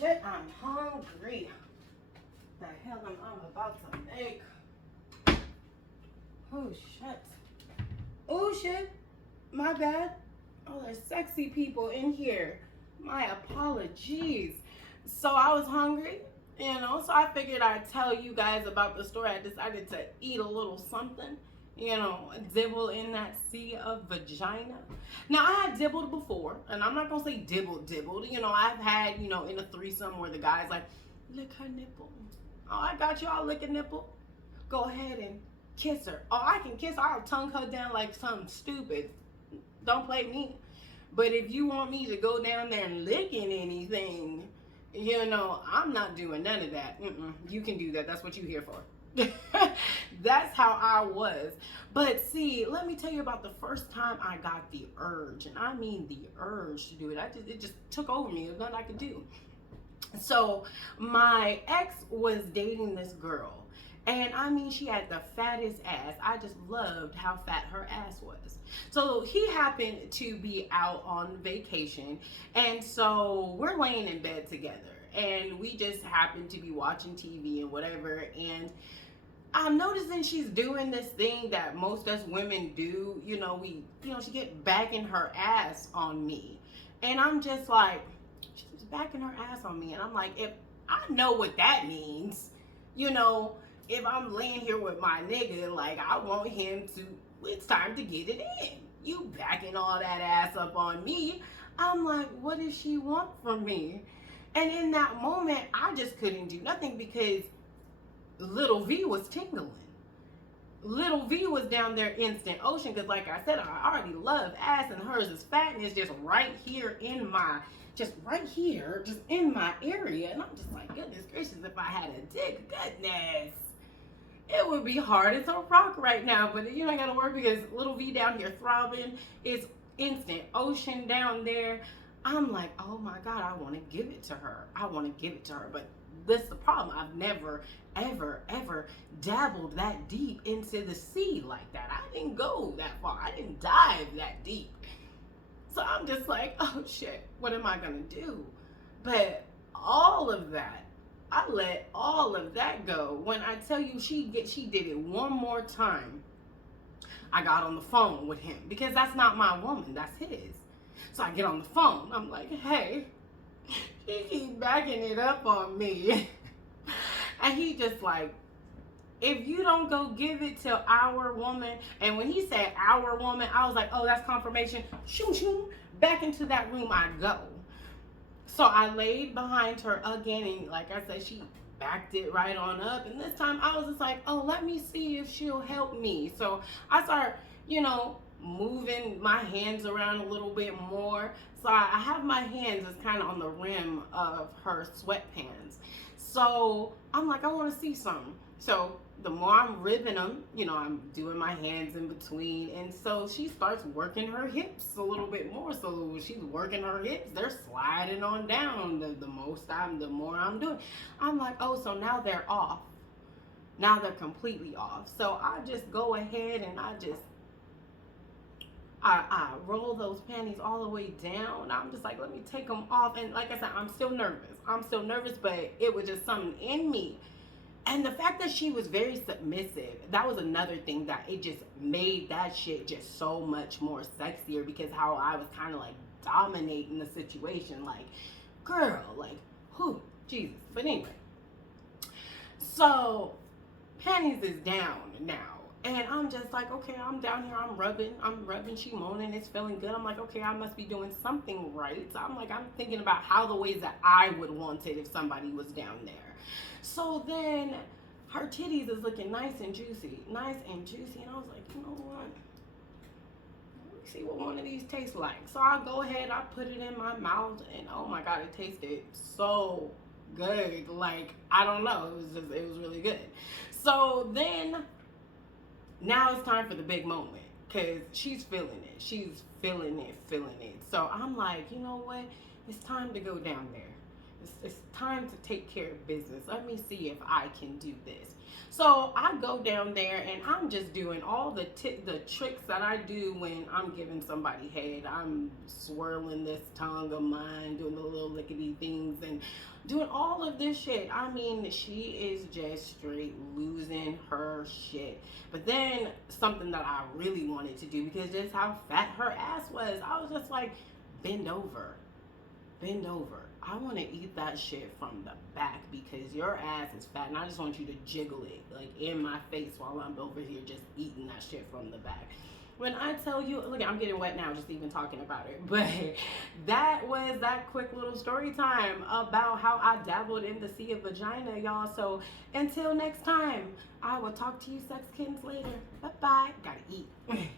shit, I'm hungry. The hell am I about to make? Oh shit. Oh shit. My bad. Oh, there's sexy people in here. My apologies. So I was hungry, so I figured I'd tell you guys about the story. I decided to eat a little something, dibble in that sea of vagina. Now, I had dibbled before, and I'm not going to say dibbled. I've had, in a threesome where the guy's like, lick her nipple. Oh, I got you. I'll lick a nipple. Go ahead and kiss her. Oh, I can kiss her. I'll tongue her down like something stupid. Don't play me. But if you want me to go down there and licking anything, I'm not doing none of that. You can do that. That's what you're here for. That's how I was. But see, let me tell you about the first time I got the urge. And I mean the urge to do it. It just took over me. There's nothing I could do. So my ex was dating this girl. And I mean, she had the fattest ass. I just loved how fat her ass was. So he happened to be out on vacation. And so we're laying in bed together. And we just happened to be watching TV and whatever. And I'm noticing she's doing this thing that most us women do. She get backing her ass on me. And I'm just like, she's backing her ass on me. And I'm like, if I know what that means, if I'm laying here with my nigga, like, I want him to, it's time to get it in. You backing all that ass up on me. I'm like, what does she want from me? And in that moment, I just couldn't do nothing because little V was tingling. Little V was down there instant ocean because, like I said, I already love ass, and hers is fat and it's just right here in my, just in my area. And I'm just like, goodness gracious, if I had a dick, goodness. It would be hard as a rock right now, but I gotta work because little V down here throbbing. It's instant ocean down there. I'm like, oh my God, I want to give it to her. But this is the problem. I've never, ever dabbled that deep into the sea like that. I didn't go that far. I didn't dive that deep. So I'm just like, oh shit, what am I gonna do? But all of that, I let all of that go. When I tell you she did it one more time, I got on the phone with him because that's not my woman, that's his. So I get on the phone. I'm like, hey, she keep backing it up on me. And he just like, if you don't go give it to our woman, and when he said our woman, I was like, oh, that's confirmation. Shoo, shoo, back into that room I go. So I laid behind her again, and like I said, she backed it right on up. And this time I was just like, oh, let me see if she'll help me. So I start, moving my hands around a little bit more. So I have my hands as kind of on the rim of her sweatpants. So I'm like, I want to see something. So the more I'm ribbing them, I'm doing my hands in between. And so she starts working her hips a little bit more. So she's working her hips. They're sliding on down the more I'm doing. I'm like, oh, so now they're off. Now they're completely off. So I just go ahead and I roll those panties all the way down. I'm just like, let me take them off. And like I said, I'm still nervous, but it was just something in me. And the fact that she was very submissive, that was another thing that it just made that shit just so much more sexier, because how I was kind of like dominating the situation. Like, girl, like, whew, Jesus. But anyway, so panties is down now. And I'm just like, okay, I'm down here, I'm rubbing, she moaning, it's feeling good. I'm like, okay, I must be doing something right. So I'm thinking about how the ways that I would want it if somebody was down there. So then her titties is looking nice and juicy. And I was like, you know what? Let me see what one of these tastes like. So I'll go ahead, I put it in my mouth, and oh my God, it tasted so good. Like, I don't know, it was really good. So then, now it's time for the big moment, because she's feeling it. She's feeling it. So I'm like, you know what? It's time to go down there. It's time to take care of business. Let me see if I can do this. So I go down there and I'm just doing all the tricks that I do when I'm giving somebody head. I'm swirling this tongue of mine, doing the little lickety things and doing all of this shit. I mean, she is just straight losing her shit. But then something that I really wanted to do, because just how fat her ass was, I was just like, bend over. Bend over. I want to eat that shit from the back because your ass is fat and I just want you to jiggle it like in my face while I'm over here just eating that shit from the back. When I tell you, look, I'm getting wet now just even talking about it. But that was that quick little story time about how I dabbled in the sea of vagina, y'all. So until next time, I will talk to you sex kittens later. Bye-bye. Gotta eat.